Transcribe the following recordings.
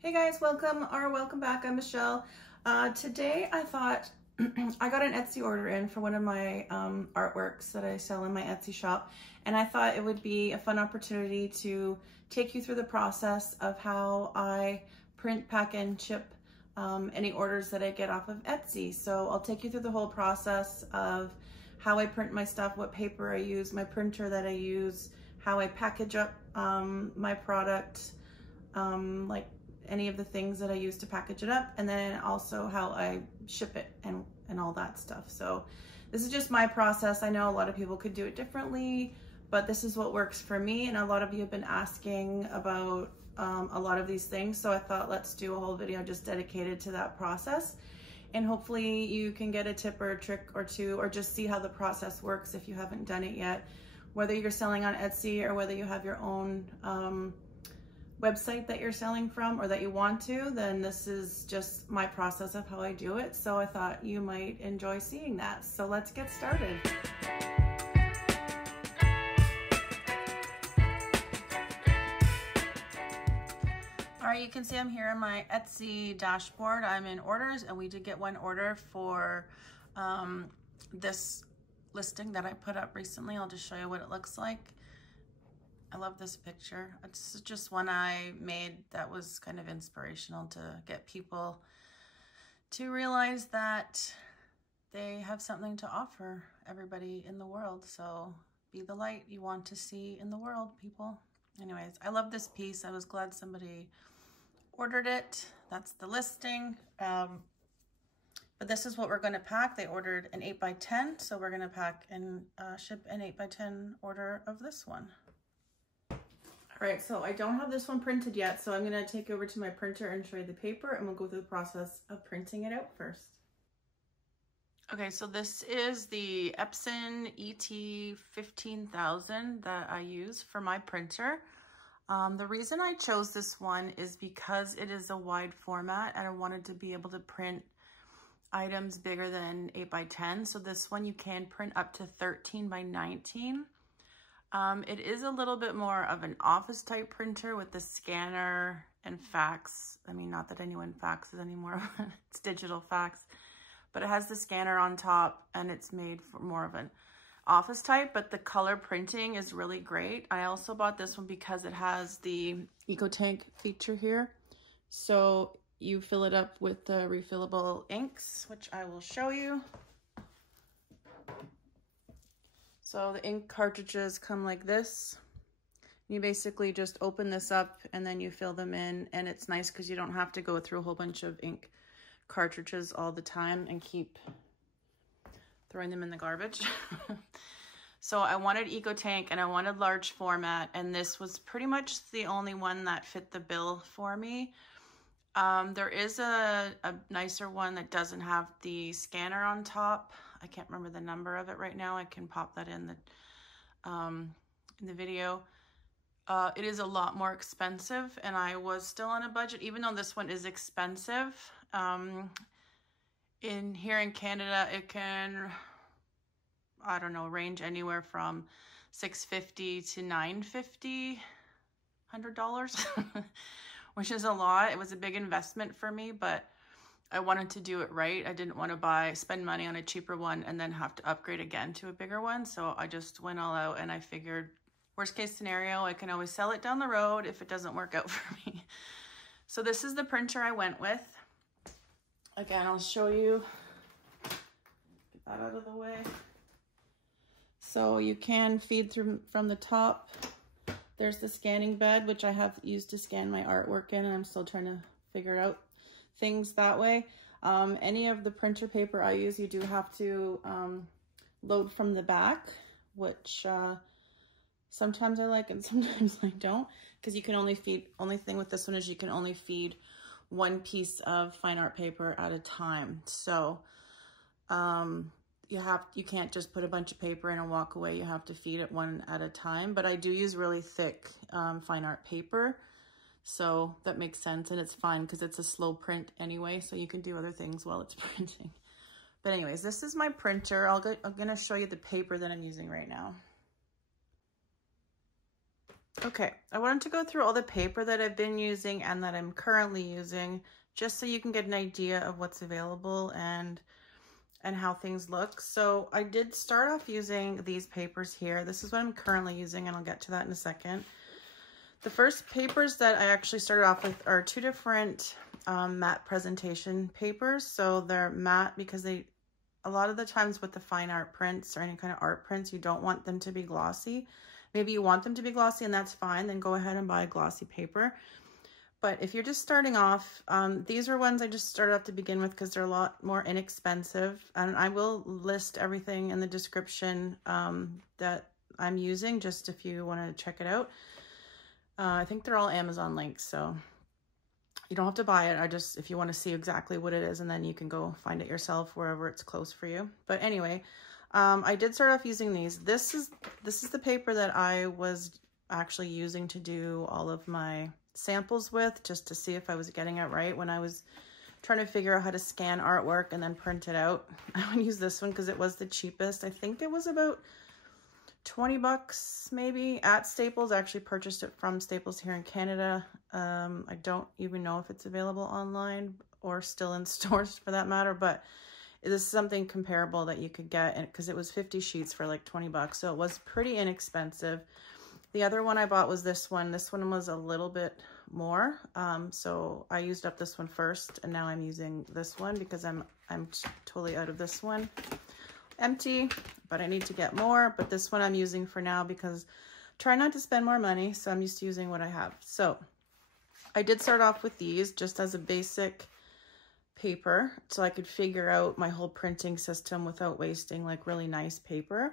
Hey guys, welcome back. I'm Michelle. Today I thought I got an Etsy order in for one of my artworks that I sell in my Etsy shop, and I thought it would be a fun opportunity to take you through the process of how I print, pack, and ship any orders that I get off of Etsy. So I'll take you through the whole process of how I print my stuff, what paper I use, my printer that I use, how I package up my product, like any of the things that I use to package it up, and then also how I ship it and all that stuff. So this is just my process. I know a lot of people could do it differently, but this is what works for me. And a lot of you have been asking about a lot of these things. So I thought let's do a whole video just dedicated to that process. And hopefully you can get a tip or a trick or two, or just see how the process works if you haven't done it yet. Whether you're selling on Etsy or whether you have your own website that you're selling from or that you want to, then this is just my process of how I do it. So I thought you might enjoy seeing that. So let's get started. All right, you can see I'm here in my Etsy dashboard. I'm in orders, and we did get one order for this listing that I put up recently. I'll just show you what it looks like. I love this picture. It's just one I made that was kind of inspirational to get people to realize that they have something to offer everybody in the world. So be the light you want to see in the world, people. Anyways, I love this piece. I was glad somebody ordered it. That's the listing. But this is what we're going to pack. They ordered an 8x10, so we're going to pack and ship an 8x10 order of this one. All right, so I don't have this one printed yet, so I'm gonna take over to my printer and show you the paper, and we'll go through the process of printing it out first. Okay, so this is the Epson ET-15000 that I use for my printer. The reason I chose this one is because it is a wide format, and I wanted to be able to print items bigger than 8x10. So this one you can print up to 13x19. It is a little bit more of an office type printer with the scanner and fax. I mean, not that anyone faxes anymore, it's digital fax, but it has the scanner on top, and it's made for more of an office type, but the color printing is really great. I also bought this one because it has the Eco tank feature here. So you fill it up with the refillable inks, which I will show you. So the ink cartridges come like this. You basically just open this up and then you fill them in, and it's nice because you don't have to go through a whole bunch of ink cartridges all the time and keep throwing them in the garbage. So I wanted Eco tank and I wanted large format, and this was pretty much the only one that fit the bill for me. There is a nicer one that doesn't have the scanner on top. I can't remember the number of it right now. I can pop that in the video. It is a lot more expensive, and I was still on a budget, even though this one is expensive. Here in Canada, it can, I don't know, range anywhere from $650 to $950, $100, which is a lot. It was a big investment for me, but I wanted to do it right. I didn't want to spend money on a cheaper one and then have to upgrade again to a bigger one. So I just went all out, and I figured worst case scenario, I can always sell it down the road if it doesn't work out for me. So this is the printer I went with. Again, I'll show you, get that out of the way. So you can feed through from the top. There's the scanning bed, which I have used to scan my artwork in, and I'm still trying to figure out things that way. Any of the printer paper I use, you do have to load from the back, which sometimes I like and sometimes I don't, because you can only thing with this one is you can only feed one piece of fine art paper at a time. So you can't just put a bunch of paper in and walk away. You have to feed it one at a time. But I do use really thick fine art paper, so that makes sense, and it's fine because it's a slow print anyway, so you can do other things while it's printing. But anyways, this is my printer. I'm gonna show you the paper that I'm using right now. Okay, I wanted to go through all the paper that I've been using and that I'm currently using, just so you can get an idea of what's available and how things look. So I did start off using these papers here. This is what I'm currently using, and I'll get to that in a second. The first papers that I actually started off with are two different matte presentation papers. So they're matte because a lot of the times with the fine art prints or any kind of art prints, you don't want them to be glossy. Maybe you want them to be glossy, and that's fine. Then go ahead and buy a glossy paper. But if you're just starting off, these are ones I just started off to begin with because they're a lot more inexpensive. And I will list everything in the description that I'm using, just if you want to check it out. I think they're all Amazon links, so you don't have to buy it. If you want to see exactly what it is, and then you can go find it yourself wherever it's close for you. But anyway, I did start off using these. This is the paper that I was actually using to do all of my samples with, just to see if I was getting it right when I was trying to figure out how to scan artwork and then print it out. I would use this one because it was the cheapest. I think it was about 20 bucks maybe at Staples. I actually purchased it from Staples here in Canada. I don't even know if it's available online or still in stores for that matter, but this is something comparable that you could get, because it was 50 sheets for like 20 bucks. So it was pretty inexpensive. The other one I bought was this one. This one was a little bit more. So I used up this one first, and now I'm using this one because I'm totally out of this one. Empty, but I need to get more. But this one I'm using for now because try not to spend more money. So I'm used to using what I have. So I did start off with these just as a basic paper, so I could figure out my whole printing system without wasting like really nice paper.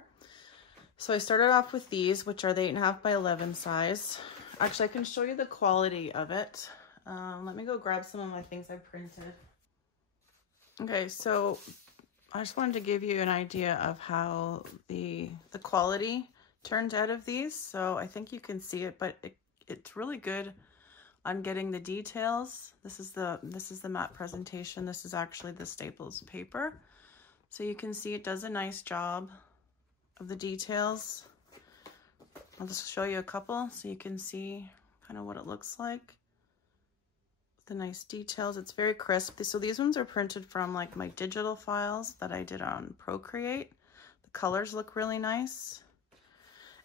So I started off with these, which are the 8.5 by 11 size. Actually, I can show you the quality of it. Let me go grab some of my things I printed. Okay, so I just wanted to give you an idea of how the quality turned out of these. So I think you can see it, but it's really good on getting the details. This is the matte presentation. This is actually the Staples paper. So you can see it does a nice job of the details. I'll just show you a couple so you can see kind of what it looks like. The nice details. It's very crisp. So these ones are printed from like my digital files that I did on Procreate. The colors look really nice.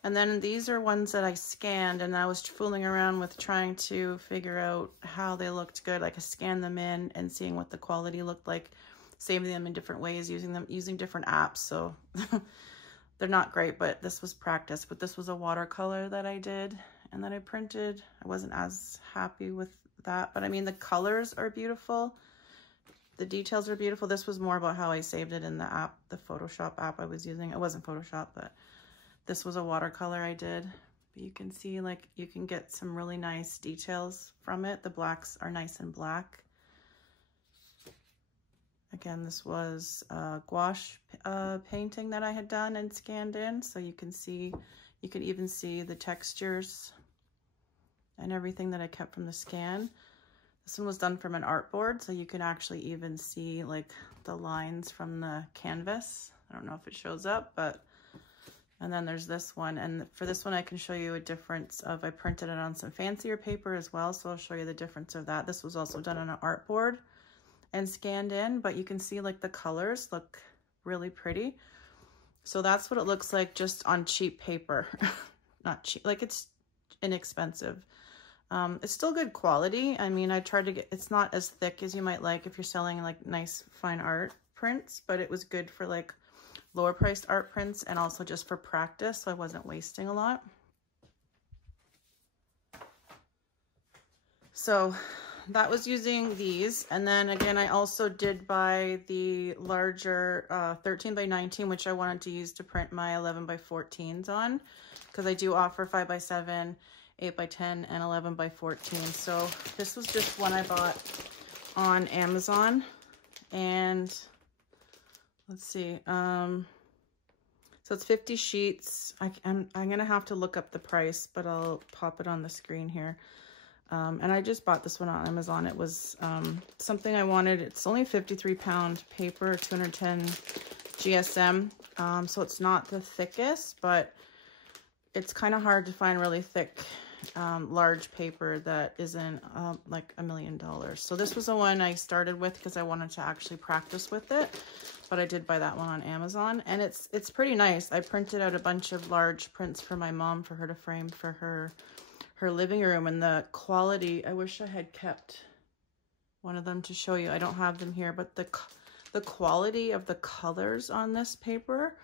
And then these are ones that I scanned, and I was fooling around with trying to figure out how they looked good. Like I scanned them in and seeing what the quality looked like, saving them in different ways, using different apps. So they're not great, but this was practice. But this was a watercolor that I did and that I printed. I wasn't as happy with that, but I mean, the colors are beautiful. The details are beautiful. This was more about how I saved it in the app, the Photoshop app I was using. It wasn't Photoshop, but this was a watercolor I did. But you can see, like, you can get some really nice details from it. The blacks are nice and black. Again, this was gouache painting that I had done and scanned in. So you can see, you can even see the textures and everything that I kept from the scan. This one was done from an artboard, so you can actually even see like the lines from the canvas. I don't know if it shows up, but, and then there's this one. And for this one, I can show you a difference of, I printed it on some fancier paper as well. So I'll show you the difference of that. This was also done on an artboard and scanned in, but you can see like the colors look really pretty. So that's what it looks like just on cheap paper. Not cheap, like it's inexpensive. It's still good quality. I mean, I tried to get, it's not as thick as you might like if you're selling like nice fine art prints, but it was good for like lower priced art prints and also just for practice, so I wasn't wasting a lot. So that was using these. And then again, I also did buy the larger 13 by 19, which I wanted to use to print my 11 by 14s on, because I do offer 5 by 7, 8 by 10, and 11 by 14. So this was just one I bought on Amazon. And let's see, so it's 50 sheets. I'm gonna have to look up the price, but I'll pop it on the screen here. And I just bought this one on Amazon. It was something I wanted. It's only 53-pound paper, 210 GSM. So it's not the thickest, but it's kind of hard to find really thick large paper that isn't like $1 million. So this was the one I started with because I wanted to actually practice with it, but I did buy that one on Amazon, and it's pretty nice. I printed out a bunch of large prints for my mom for her to frame for her living room, and the quality, I wish I had kept one of them to show you. I don't have them here, but the quality of the colors on this paper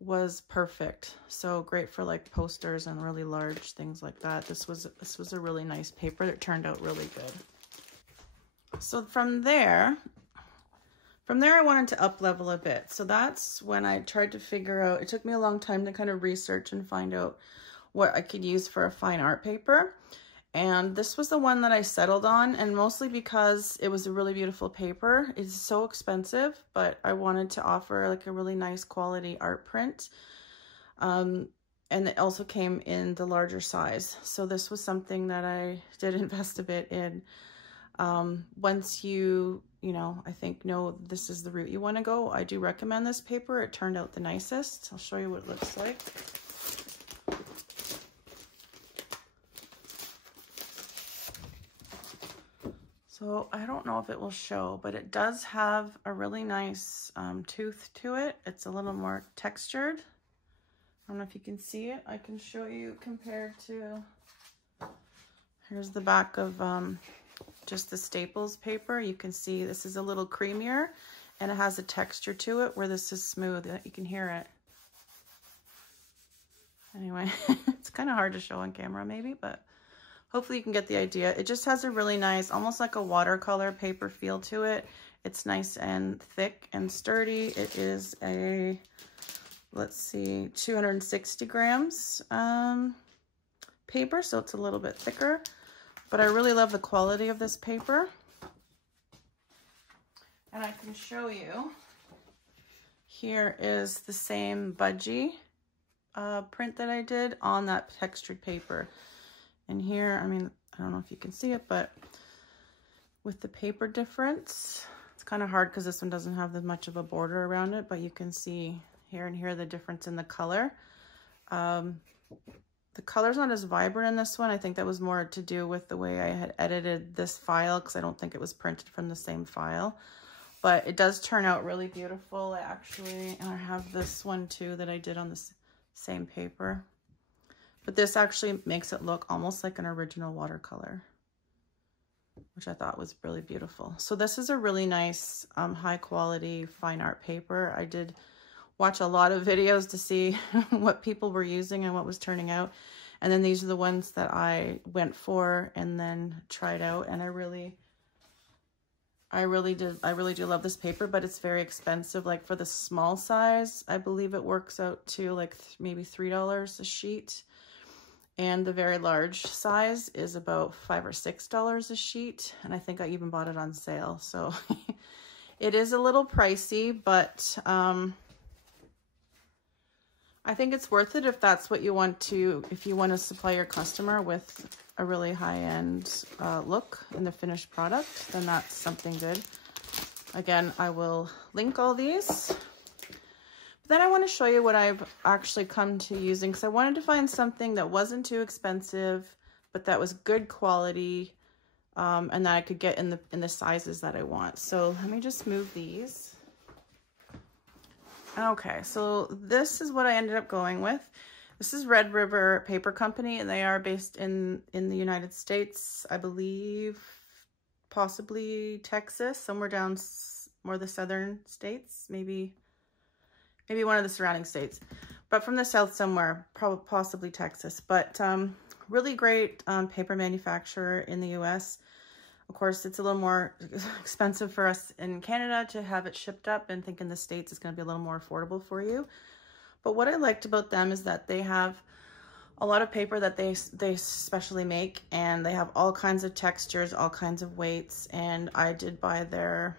was perfect. So great for like posters and really large things like that. This was a really nice paper. It turned out really good. So from there I wanted to up level a bit. So that's when I tried to figure out, it took me a long time to kind of research and find out what I could use for a fine art paper. And this was the one that I settled on, and mostly because it was a really beautiful paper. It's so expensive, but I wanted to offer like a really nice quality art print. And it also came in the larger size. So this was something that I did invest a bit in. Once you know, I think this is the route you want to go, I do recommend this paper. It turned out the nicest. I'll show you what it looks like. So I don't know if it will show, but it does have a really nice tooth to it. It's a little more textured. I don't know if you can see it. I can show you compared to, here's the back of just the Staples paper. You can see this is a little creamier, and it has a texture to it where this is smooth. You can hear it. Anyway, it's kind of hard to show on camera maybe, but hopefully you can get the idea. It just has a really nice, almost like a watercolor paper feel to it. It's nice and thick and sturdy. It is a, let's see, 260 grams paper, so it's a little bit thicker. But I really love the quality of this paper. And I can show you, here is the same budgie print that I did on that textured paper. And here, I mean, I don't know if you can see it, but with the paper difference, it's kind of hard because this one doesn't have as much of a border around it, but you can see here and here the difference in the color. The color's not as vibrant in this one. I think that was more to do with the way I had edited this file, because I don't think it was printed from the same file. But it does turn out really beautiful. I have this one too that I did on the same paper. But this actually makes it look almost like an original watercolor, which I thought was really beautiful. So this is a really nice, high quality fine art paper. I did watch a lot of videos to see what people were using and what was turning out. And then these are the ones that I went for and then tried out. And I really do love this paper, but it's very expensive. Like for the small size, I believe it works out to like maybe $3 a sheet. And the very large size is about $5 or $6 a sheet. And I think I even bought it on sale. So it is a little pricey, but I think it's worth it if that's what you want to, if you want to supply your customer with a really high-end look in the finished product, then that's something good. Again, I will link all these. Then I want to show you what I've actually come to using, because I wanted to find something that wasn't too expensive, but that was good quality, and that I could get in the sizes that I want. So let me just move these. Okay, so this is what I ended up going with. This is Red River Paper Company, and they are based in the United States, I believe, possibly Texas, somewhere down more the southern states, maybe one of the surrounding states, but from the south somewhere, probably possibly Texas. But really great paper manufacturer in the US. Of course, it's a little more expensive for us in Canada to have it shipped up, and think in the States it's going to be a little more affordable for you. But what I liked about them is that they have a lot of paper that they specially make, and they have all kinds of textures, all kinds of weights. And I did buy their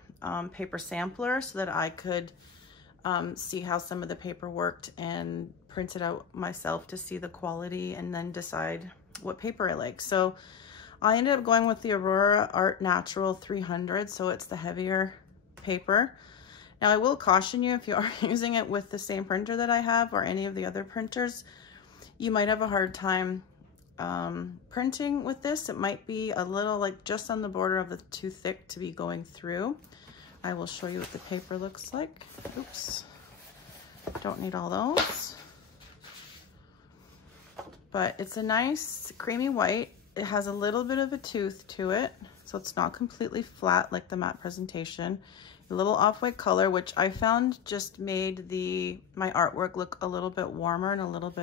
paper sampler so that I could see how some of the paper worked and print it out myself to see the quality and then decide what paper I like. So I ended up going with the Aurora Art Natural 300, so it's the heavier paper. Now I will caution you, if you are using it with the same printer that I have or any of the other printers, you might have a hard time printing with this. It might be a little like just on the border of the too thick to be going through. I will show you what the paper looks like. Oops, don't need all those. But it's a nice creamy white. It has a little bit of a tooth to it, so it's not completely flat like the matte presentation. A little off-white color, which I found just made my artwork look a little bit warmer and a little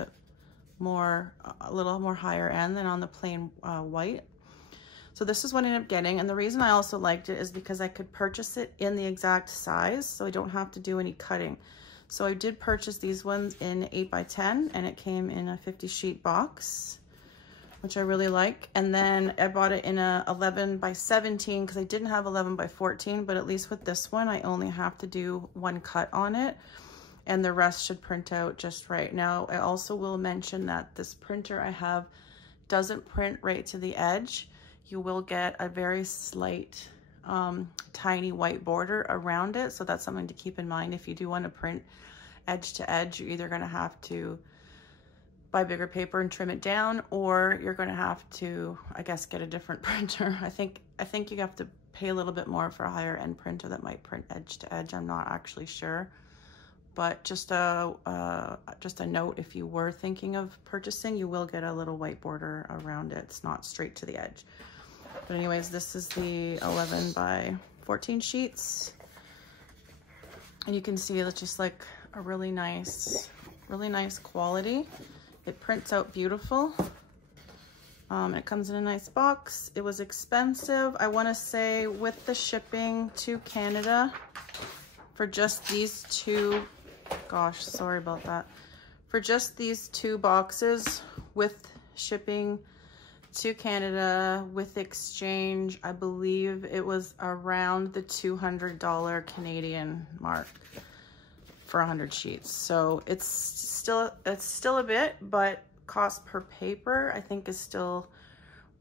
more higher end than on the plain white. So this is what I ended up getting, and the reason I also liked it is because I could purchase it in the exact size, so I don't have to do any cutting. So I did purchase these ones in 8x10, and it came in a 50 sheet box, which I really like. And then I bought it in a 11x17 because I didn't have 11x14, but at least with this one, I only have to do one cut on it, and the rest should print out just right. Now, I also will mention that this printer I have doesn't print right to the edge. You will get a very slight, tiny white border around it. So that's something to keep in mind. If you do want to print edge to edge, you're either going to have to buy bigger paper and trim it down, or you're going to have to, I guess, get a different printer. I think you have to pay a little bit more for a higher end printer that might print edge to edge. I'm not actually sure. But just a note, if you were thinking of purchasing, you will get a little white border around it. It's not straight to the edge. But anyways, this is the 11x14 sheets. And you can see it's just like a really nice quality. It prints out beautiful. It comes in a nice box. It was expensive. I want to say with the shipping to Canada for just these two, gosh, sorry about that. For just these two boxes with shipping to Canada with exchange, I believe it was around the $200 Canadian mark for 100 sheets. So it's still a bit, but cost per paper I think is still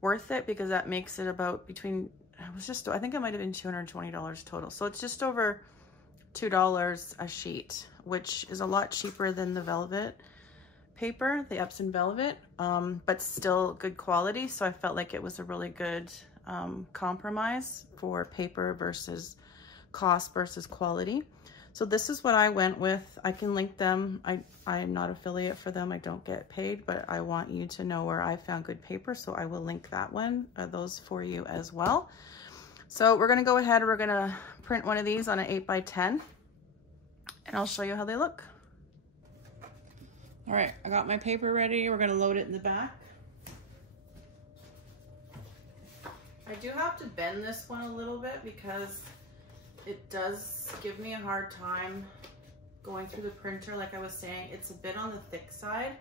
worth it, because that makes it about between, I think it might have been $220 total. So it's just over $2 a sheet, which is a lot cheaper than the Velvet paper, the Epson Velvet, but still good quality. So I felt like it was a really good compromise for paper versus cost versus quality. So this is what I went with. I can link them. I'm not affiliate for them. I don't get paid, but I want you to know where I found good paper. So I will link that one, those for you as well. So we're gonna go ahead, we're gonna print one of these on an 8x10, and I'll show you how they look. All right, I got my paper ready. We're gonna load it in the back. I do have to bend this one a little bit because it does give me a hard time going through the printer. Like I was saying, it's a bit on the thick side.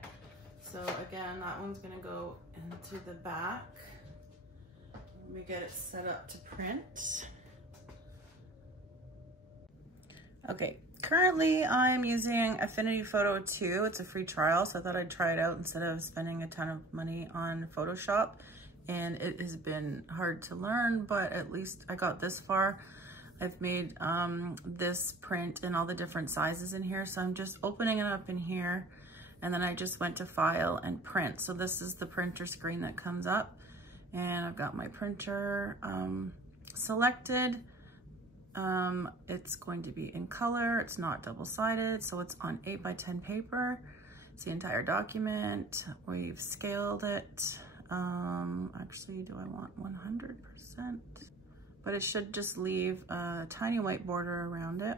So again, that one's gonna go into the back. Let me get it set up to print. Okay, currently I'm using Affinity Photo 2. It's a free trial, so I thought I'd try it out instead of spending a ton of money on Photoshop. And it has been hard to learn, but at least I got this far. I've made this print in all the different sizes in here. So I'm just opening it up in here, and then I just went to File and Print. So this is the printer screen that comes up, and I've got my printer selected. It's going to be in color. It's not double-sided, so it's on 8x10 paper. It's the entire document. We've scaled it. Actually, do I want 100%? But it should just leave a tiny white border around it.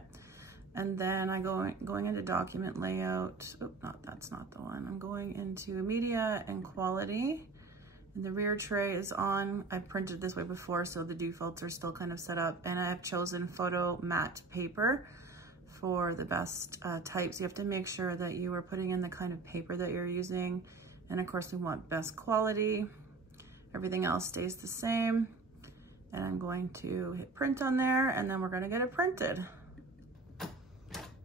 And then I going into document layout. Oh, that's not the one. I'm going into media and quality. And the rear tray is on. I've printed this way before, so the defaults are still kind of set up. And I have chosen photo matte paper for the best types. You have to make sure that you are putting in the kind of paper that you're using. And of course we want best quality. Everything else stays the same. And I'm going to hit print on there, and then we're gonna get it printed.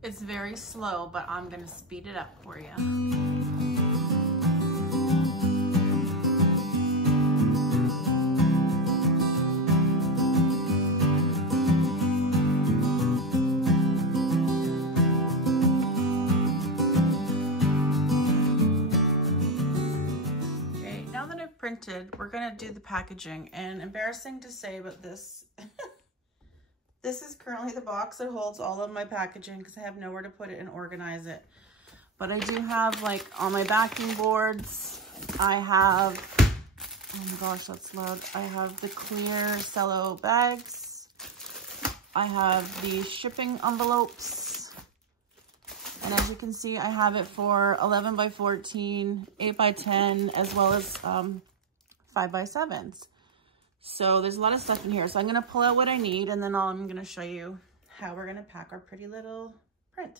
It's very slow, but I'm gonna speed it up for you. printed, we're gonna do the packaging. And embarrassing to say, but this this is currently the box that holds all of my packaging because I have nowhere to put it and organize it. But I do have, like, on my backing boards, I have, oh my gosh, that's loud. I have the clear cello bags. I have the shipping envelopes. And as you can see, I have it for 11 by 14, 8 by 10, as well as 5 by 7s. So there's a lot of stuff in here. So I'm gonna pull out what I need, and then I'm gonna show you how we're gonna pack our pretty little print.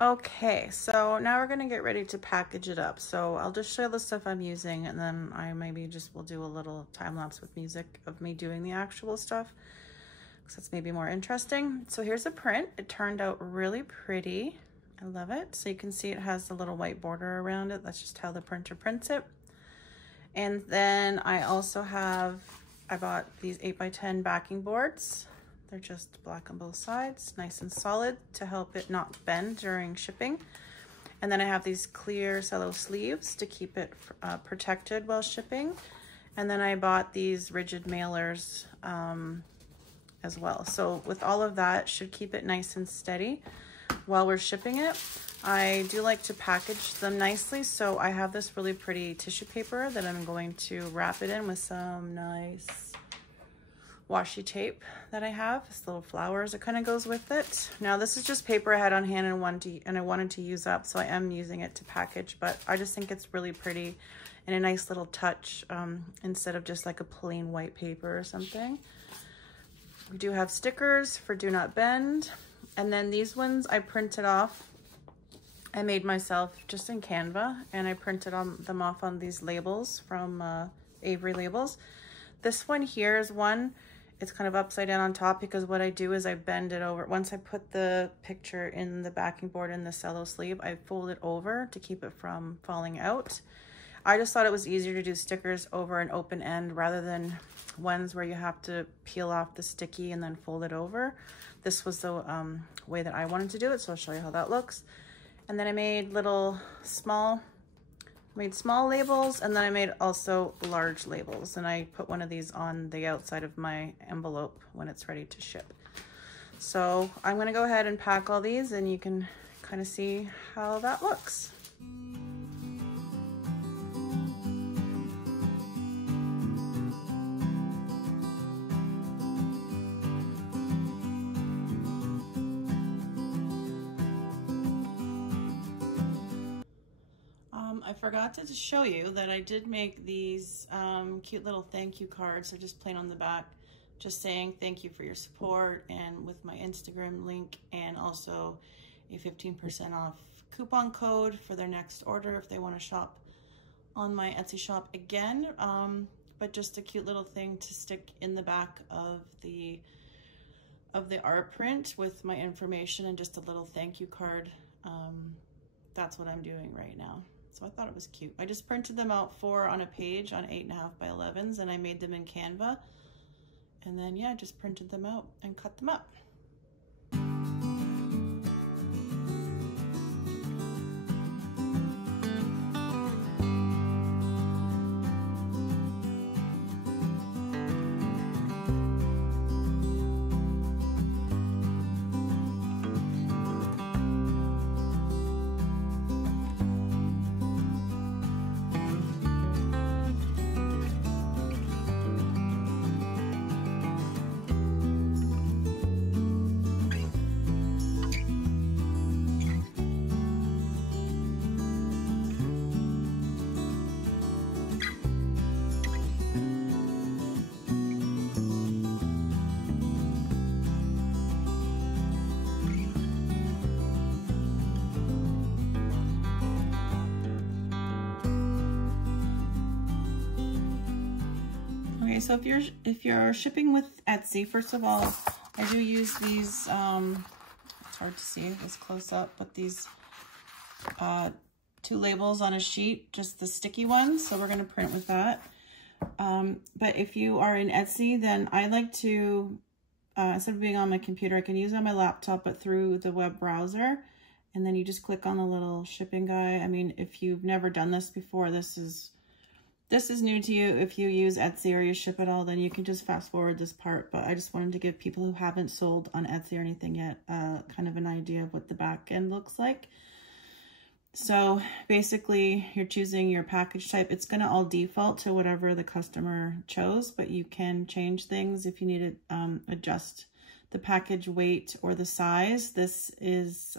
Okay, so now we're gonna get ready to package it up. So I'll just show you the stuff I'm using, and then I maybe just will do a little time lapse with music of me doing the actual stuff, because that's maybe more interesting. So here's a print. It turned out really pretty. I love it. So you can see it has a little white border around it. That's just how the printer prints it. And then I also have, I bought these 8 by 10 backing boards. They're just black on both sides, nice and solid to help it not bend during shipping. And then I have these clear cello sleeves to keep it protected while shipping. And then I bought these rigid mailers as well. So with all of that, should keep it nice and steady while we're shipping it. I do like to package them nicely, so I have this really pretty tissue paper that I'm going to wrap it in with some nice washi tape that I have. This little flowers that kind of goes with it. Now this is just paper I had on hand and I wanted to use up, so I am using it to package, but I just think it's really pretty and a nice little touch instead of just like a plain white paper or something. We do have stickers for Do Not Bend, and then these ones I printed off. I made myself just in Canva, and I printed them off on these labels from Avery labels. This one here is one, it's kind of upside down on top because what I do is I bend it over. Once I put the picture in the backing board in the cello sleeve, I fold it over to keep it from falling out. I just thought it was easier to do stickers over an open end rather than ones where you have to peel off the sticky and then fold it over. This was the way that I wanted to do it, so I'll show you how that looks. And then I made small labels, and then I made also large labels, and I put one of these on the outside of my envelope when it's ready to ship. So I'm gonna go ahead and pack all these, and you can kind of see how that looks. I forgot to show you that I did make these cute little thank you cards. They're just plain on the back, just saying thank you for your support, and with my Instagram link, and also a 15% off coupon code for their next order if they want to shop on my Etsy shop again. But just a cute little thing to stick in the back of the art print with my information and just a little thank you card. That's what I'm doing right now. So I thought it was cute. I just printed them out 4 on a page on 8.5 by 11s, and I made them in Canva. And then, yeah, just printed them out and cut them up. So if you're shipping with Etsy, first of all, I do use these, it's hard to see this close up, but these 2 labels on a sheet, just the sticky ones. So we're going to print with that. But if you are in Etsy, then I like to, instead of being on my computer, I can use it on my laptop, but through the web browser. And then you just click on the little shipping guy. I mean, if you've never done this before, this is this is new to you. If you use Etsy or you ship at all, then you can just fast forward this part. But I just wanted to give people who haven't sold on Etsy or anything yet kind of an idea of what the back end looks like. So basically you're choosing your package type. It's going to all default to whatever the customer chose, but you can change things if you need to adjust the package weight or the size. This is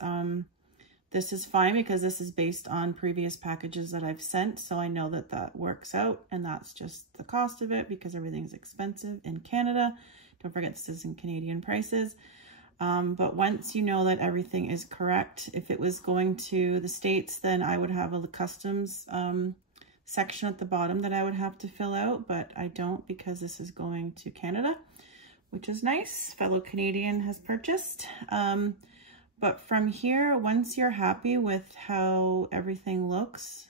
fine because this is based on previous packages that I've sent. So I know that that works out, and that's just the cost of it because everything's expensive in Canada. Don't forget this is in Canadian prices. But once you know that everything is correct, if it was going to the States, then I would have a customs section at the bottom that I would have to fill out, but I don't because this is going to Canada, which is nice. Fellow Canadian has purchased. But from here, once you're happy with how everything looks,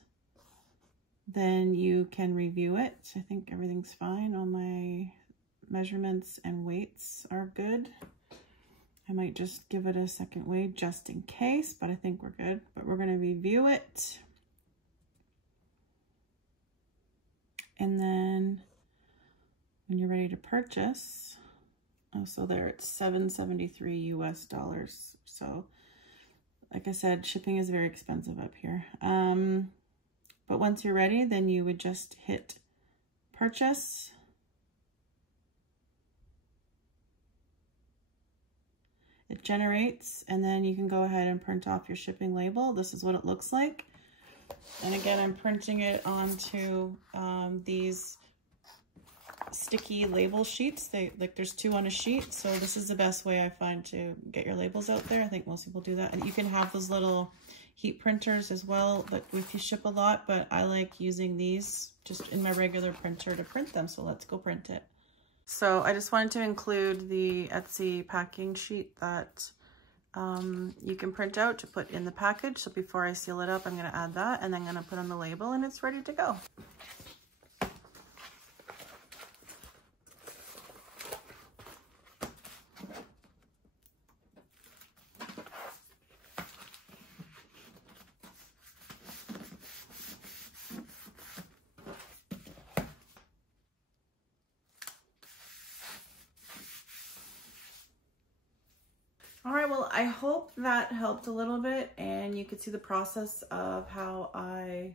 then you can review it. I think everything's fine. All my measurements and weights are good. I might just give it a second weigh just in case, but I think we're good. But we're going to review it. And then when you're ready to purchase, oh, so there it's $7.73 US. So like I said, shipping is very expensive up here. But once you're ready, then you would just hit purchase. It generates, and then you can go ahead and print off your shipping label. This is what it looks like. And again, I'm printing it onto these sticky label sheets. There's 2 on a sheet, so this is the best way I find to get your labels out there. I think most people do that. And you can have those little heat printers as well, but if you ship a lot, but I like using these just in my regular printer to print them, so let's go print it. So I just wanted to include the Etsy packing sheet that you can print out to put in the package. So before I seal it up, I'm going to add that, and then I'm going to put on the label, and it's ready to go. All right, well, I hope that helped a little bit and you could see the process of how I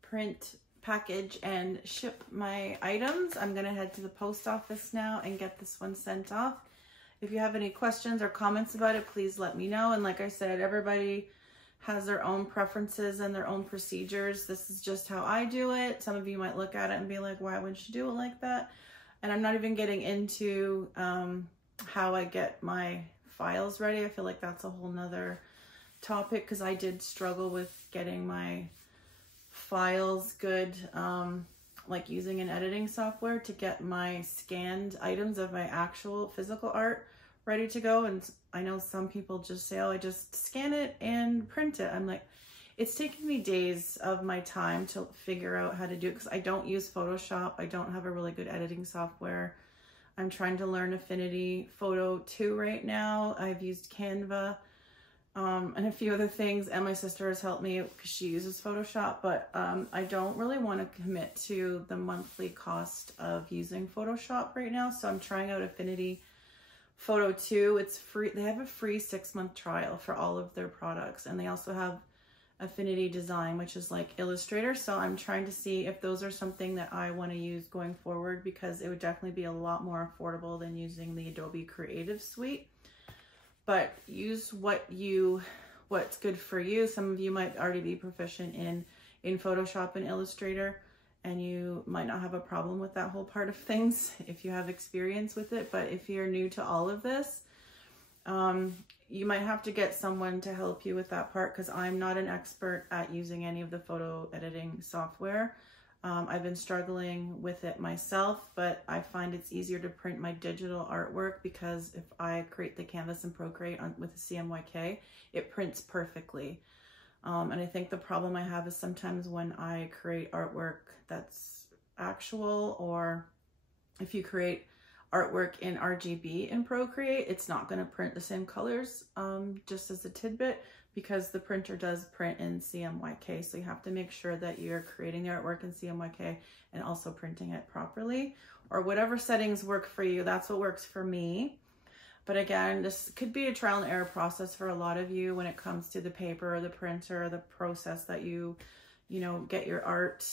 print, package, and ship my items. I'm gonna head to the post office now and get this one sent off. If you have any questions or comments about it, please let me know. And like I said, everybody has their own preferences and their own procedures. This is just how I do it. Some of you might look at it and be like, why wouldn't you do it like that? And I'm not even getting into how I get my files ready. I feel like that's a whole nother topic because I did struggle with getting my files good, like using an editing software to get my scanned items of my actual physical art ready to go. And I know some people just say, oh, I just scan it and print it. I'm like, it's taken me days of my time to figure out how to do it because I don't use Photoshop. I don't have a really good editing software. I'm trying to learn Affinity Photo 2 right now. I've used Canva and a few other things, and my sister has helped me because she uses Photoshop, but I don't really want to commit to the monthly cost of using Photoshop right now, so I'm trying out Affinity Photo 2. It's free. They have a free 6-month trial for all of their products, and they also have Affinity Design, which is like Illustrator. So I'm trying to see if those are something that I want to use going forward because it would definitely be a lot more affordable than using the Adobe Creative Suite. But use what's good for you. Some of you might already be proficient in Photoshop and Illustrator, and you might not have a problem with that whole part of things if you have experience with it. But if you're new to all of this, you might have to get someone to help you with that part because I'm not an expert at using any of the photo editing software. I've been struggling with it myself, but I find it's easier to print my digital artwork because if I create the canvas in Procreate with a CMYK, it prints perfectly. And I think the problem I have is sometimes when I create artwork that's actual, or if you create artwork in RGB in Procreate, it's not going to print the same colors, just as a tidbit. because the printer does print in CMYK. So you have to make sure that you're creating the artwork in CMYK and also printing it properly, or whatever settings work for you. That's what works for me. But again, this could be a trial and error process for a lot of you when it comes to the paper or the printer, or the process that you get your art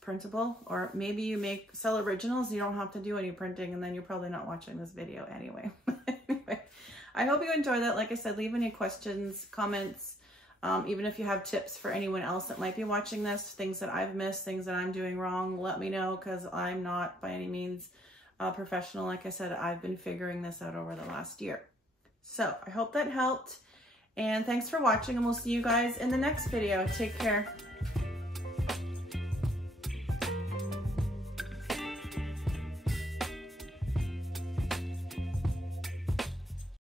printable. Or maybe you sell originals, you don't have to do any printing, and then you're probably not watching this video anyway. Anyway, I hope you enjoy that. Like I said, leave any questions, comments, even if you have tips for anyone else that might be watching this, things that I've missed, things that I'm doing wrong, let me know, because I'm not by any means professional. Like I said, I've been figuring this out over the last year. So I hope that helped, and thanks for watching, and we'll see you guys in the next video. Take care.